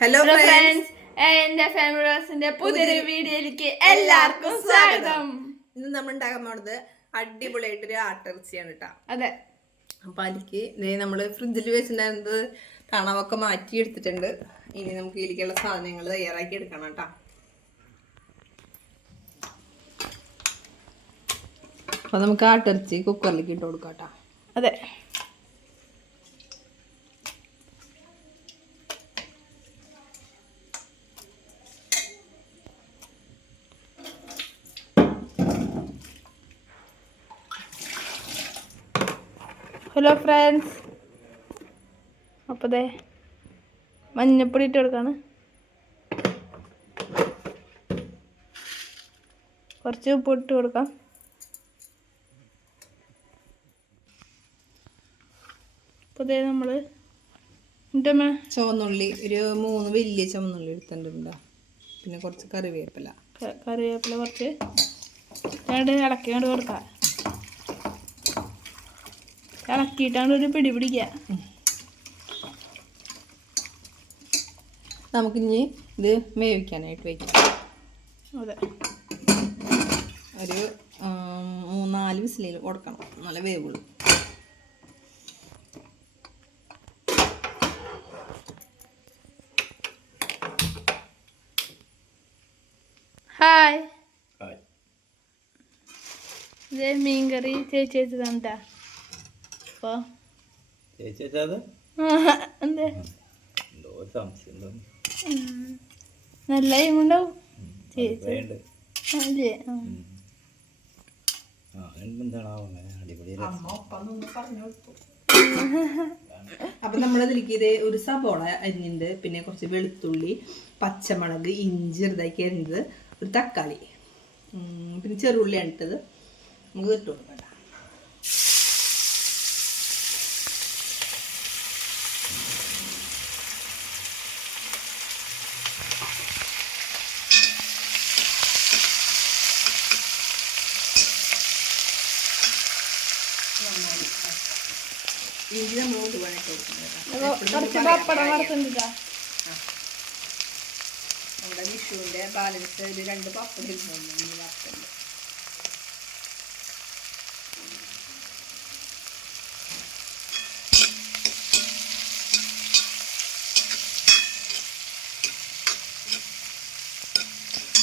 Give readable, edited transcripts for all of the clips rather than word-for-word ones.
Hello friends, എന്റെ ഫാമിലിന്റെ പുതിയൊരു വീഡിയോയിലേക്ക് എല്ലാവർക്കും സ്വാഗതം. ഇന്ന് നമ്മൾ ഉണ്ടാക്കാൻ പോണത് അടിപൊളിയായിട്ടൊരു ആട്ടിറച്ചിയാണ് കേട്ടോ. അതെ, അപ്പൊ അതിലേക്ക് നമ്മള് ഫ്രിഡ്ജിൽ വെച്ചിട്ടുണ്ടായിരുന്നത് തണവൊക്കെ മാറ്റി എടുത്തിട്ടുണ്ട്. ഇനി നമുക്ക് ഇതിലേക്കുള്ള സാധനങ്ങൾ തയ്യാറാക്കി എടുക്കണം കേട്ടോ. അപ്പൊ നമുക്ക് ആട്ടിറച്ചി കുക്കറിലേക്ക് ഇട്ട് കൊടുക്കാം കേട്ടോ. അതെ, ഹലോ ഫ്രണ്ട്സ്. അപ്പോൾ ദേ മഞ്ഞപ്പൊടി ഇട്ട് കൊടുക്കാണ്. കുറച്ച് ഉപ്പ് ഇട്ട് കൊടുക്കാം. അപ്പോൾ ദേ നമ്മൾ ചുവന്നുള്ളി ഒരു 3 വലിയ ചുവന്നുള്ളി എടുത്തിട്ടുണ്ട്. പിന്നെ കുറച്ച് കറിവേപ്പില കുറച്ച് ഇളക്കിക്കൊണ്ട് കൊടുക്കാം. ഇളക്കിയിട്ടാണ് ഒരു പിടി പിടിക്കുക. നമുക്കിനി ഇത് വേവിക്കാനായിട്ട് വയ്ക്കാം. അതെ, ഒരു 3-4 വിസിലിൽ കൊടുക്കണം, നല്ല വേവുള്ളൂ. ഹായ്, ഇത് മീൻകറി ചേച്ചി വെച്ചതാണ് കേട്ടോ. അപ്പോൾ നല്ല ഉണ്ടാവും ചേച്ചി. അല്ലേ? അപ്പൊ നമ്മളതിലേക്ക് ഇത് ഒരു സബോള അരിഞ്ഞിട്ടുണ്ട്, പിന്നെ കുറച്ച് വെളുത്തുള്ളി, പച്ചമുളക്, ഇഞ്ചി ചെറുതാക്കി അരിഞ്ഞത്, ഒരു തക്കാളി, പിന്നെ ചെറുള്ളി ഇട്ടത് നമുക്ക് ഇട്ട് കൊടുക്കാം. ഇഞ്ചി നമ്മൾ ഒരുപാടിട്ട് കൊടുക്കുന്നത്. നമ്മുടെ വിഷുവിന്റെ ബാലൻസ് ഒരു 2 പപ്പടം ഇരുന്നു വറുത്തുണ്ട്.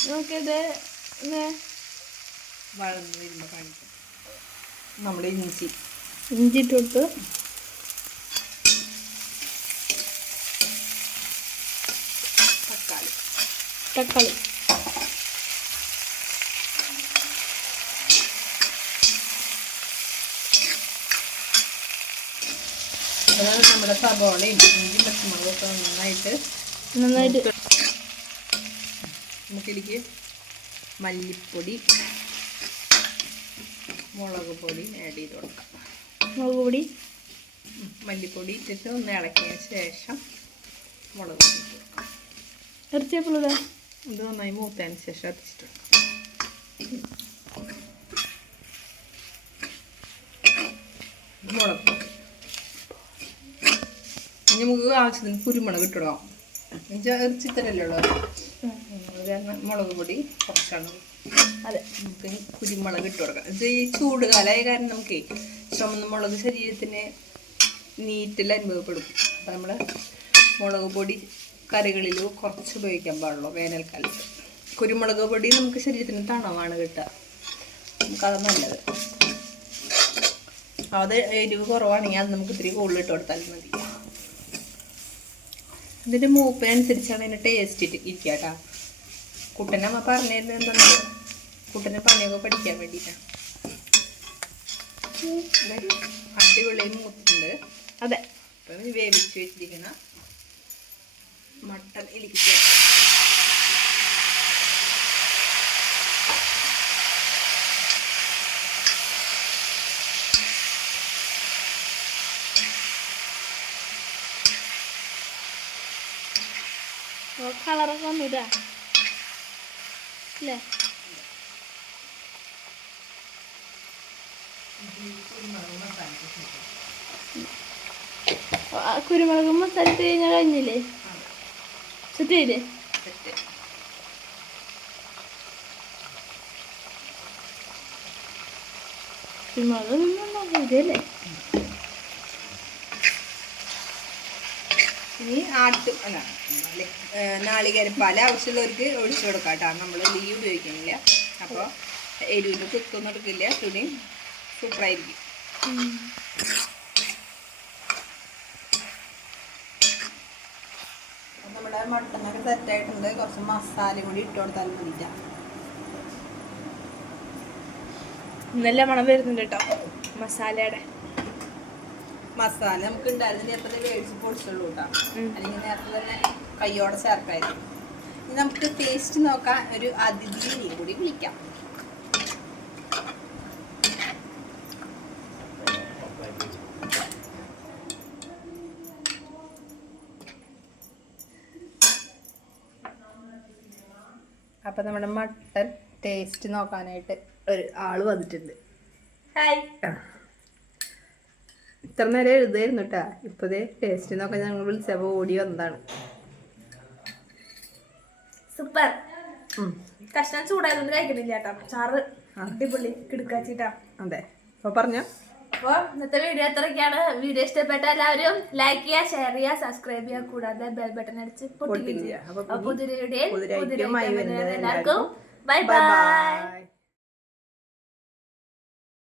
നമുക്കിത് വളർന്ന് വരുമ്പോൾ കാണിക്കും. നമ്മുടെ ഇഞ്ചി ഇട്ട് കൊടുത്ത് തക്കാളി അതാണ് നമ്മുടെ സബോളയും ഇഞ്ചി പച്ചമുളകൊക്കെ നന്നായിട്ട് നമുക്കിതിലേക്ക് മല്ലിപ്പൊടി, മുളക് പൊടി ആഡ് ചെയ്ത് കൊടുക്കാം. മല്ലിപ്പൊടി ഇട്ടിട്ട് ഒന്ന് ഇളക്കിയതിന് ശേഷം മുളക് പൊടി ഇട്ട് കൊടുക്കാം. ഇത് നന്നായി മൂത്തതിന് ശേഷം അരച്ചിട്ട് മുളക് പൊടി. ഇനി നമുക്ക് ആവശ്യത്തിന് കുരുമുളക് ഇട്ടിടാം. ഇറച്ചിത്തരല്ലേ ഉള്ളത്, മുളക് പൊടി കുറച്ചാണ്. അതെ, നമുക്ക് കുരുമുളക് ഇട്ട് കൊടുക്കാം. ഇത് ഈ ചൂടുകാലമായ കാരണം നമുക്ക് ചുമന്ന മുളക് ശരീരത്തിന് നീറ്റിൽ അനുഭവപ്പെടും. അപ്പം നമ്മൾ മുളക് പൊടി കറികളിൽ കുറച്ച് ഉപയോഗിക്കാൻ പാടുള്ളൂ വേനൽക്കാലത്ത്. കുരുമുളക് പൊടി നമുക്ക് ശരീരത്തിന് തണവാണ് കിട്ടുക, നമുക്കത് നല്ലത്. അത് എരിവ് കുറവാണെങ്കിൽ അത് നമുക്ക് ഇത്തിരി കൂടുതലിട്ട് കൊടുത്താലും മതി. ഇതിൻ്റെ മൂപ്പിനനുസരിച്ചാണ് അതിൻ്റെ ടേസ്റ്റ് ഇരിക്കുക കേട്ടോ. കുട്ടനമ്മ പറഞ്ഞിരുന്നത് എന്താണെന്ന്, കുട്ടനെ പണിയൊക്കെ പഠിക്കാൻ വേണ്ടിയിട്ടാണ്. അടിപൊളി മൂത്തുണ്ട്. അതെ, അപ്പം വേവിച്ച് വെച്ചിരിക്കുന്ന മട്ടൻ ഇലിക്ക് കളറൊക്കെ വന്നിട്ടാ അല്ലേ? കുരുമുളകും മസാല കഴിഞ്ഞാൽ കഴിഞ്ഞില്ലേ? സെറ്റ് ചെയ്തേ. സെറ്റ്. ഇതല്ലേ ഇനി നാളികേരപ്പാൽ ആവശ്യമുള്ളവർക്ക് ഒഴിച്ചു കൊടുക്കാം കേട്ടോ. നമ്മൾ നെയ്യ് ഉപയോഗിക്കുന്നില്ല. അപ്പോൾ എരിവിന് കുത്തൊന്നും എടുക്കില്ല. തുണി സൂപ്പറായിരിക്കും. നമ്മുടെ മട്ടനൊക്കെ സെറ്റായിട്ടുണ്ട്. കുറച്ച് മസാല കൂടി ഇട്ട് കൊടുത്താൽ മതിയില്ല. നല്ല മണം വരുന്നുണ്ട് കേട്ടോ മസാലയുടെ. മസാല നമുക്ക് ഉണ്ടായിരുന്നു നേരത്തെ വേവിച്ച് പൊടിച്ചുള്ളൂ കേട്ടോ. അല്ലെങ്കിൽ നേരത്തെ തന്നെ കയ്യോടെ ചേർക്കായിരുന്നു. ഇനി നമുക്ക് ടേസ്റ്റ് നോക്കാൻ ഒരു അതിഥിയെ കൂടി വിളിക്കാം. അപ്പം നമ്മുടെ മട്ടൻ ടേസ്റ്റ് നോക്കാനായിട്ട് ഒരു ആള് വന്നിട്ടുണ്ട്. ഹായ്. ഇത്ര നേരം എഴുതായിരുന്നു കേട്ടാ. ഇപ്പതേ ടേസ്റ്റ് നോക്കാൻ ഞങ്ങൾ വിളിച്ചപ്പോൾ ഓടി വന്നതാണ്. സൂപ്പർ. കഷ്ണം ചൂടായതുകൊണ്ട് കഴിക്കണില്ല കേട്ടോ. ചാറ് അടിപൊളി കിടക്കാച്ചിട്ടാ. അതെ. അപ്പോൾ പറഞ്ഞോ. അപ്പോൾ ഇന്നത്തെ വീഡിയോ എത്രയൊക്കെയാണ്. വീഡിയോ ഇഷ്ടപ്പെട്ട എല്ലാവരും ലൈക്ക് ചെയ്യുക, ഷെയർ ചെയ്യുക, സബ്സ്ക്രൈബ് ചെയ്യുക, കൂടാതെ ബെൽ ബട്ടൺ അടിച്ച് പൊട്ടിക്കുക. പുതിയ വീഡിയോ എല്ലാവർക്കും ബൈ ബൈ.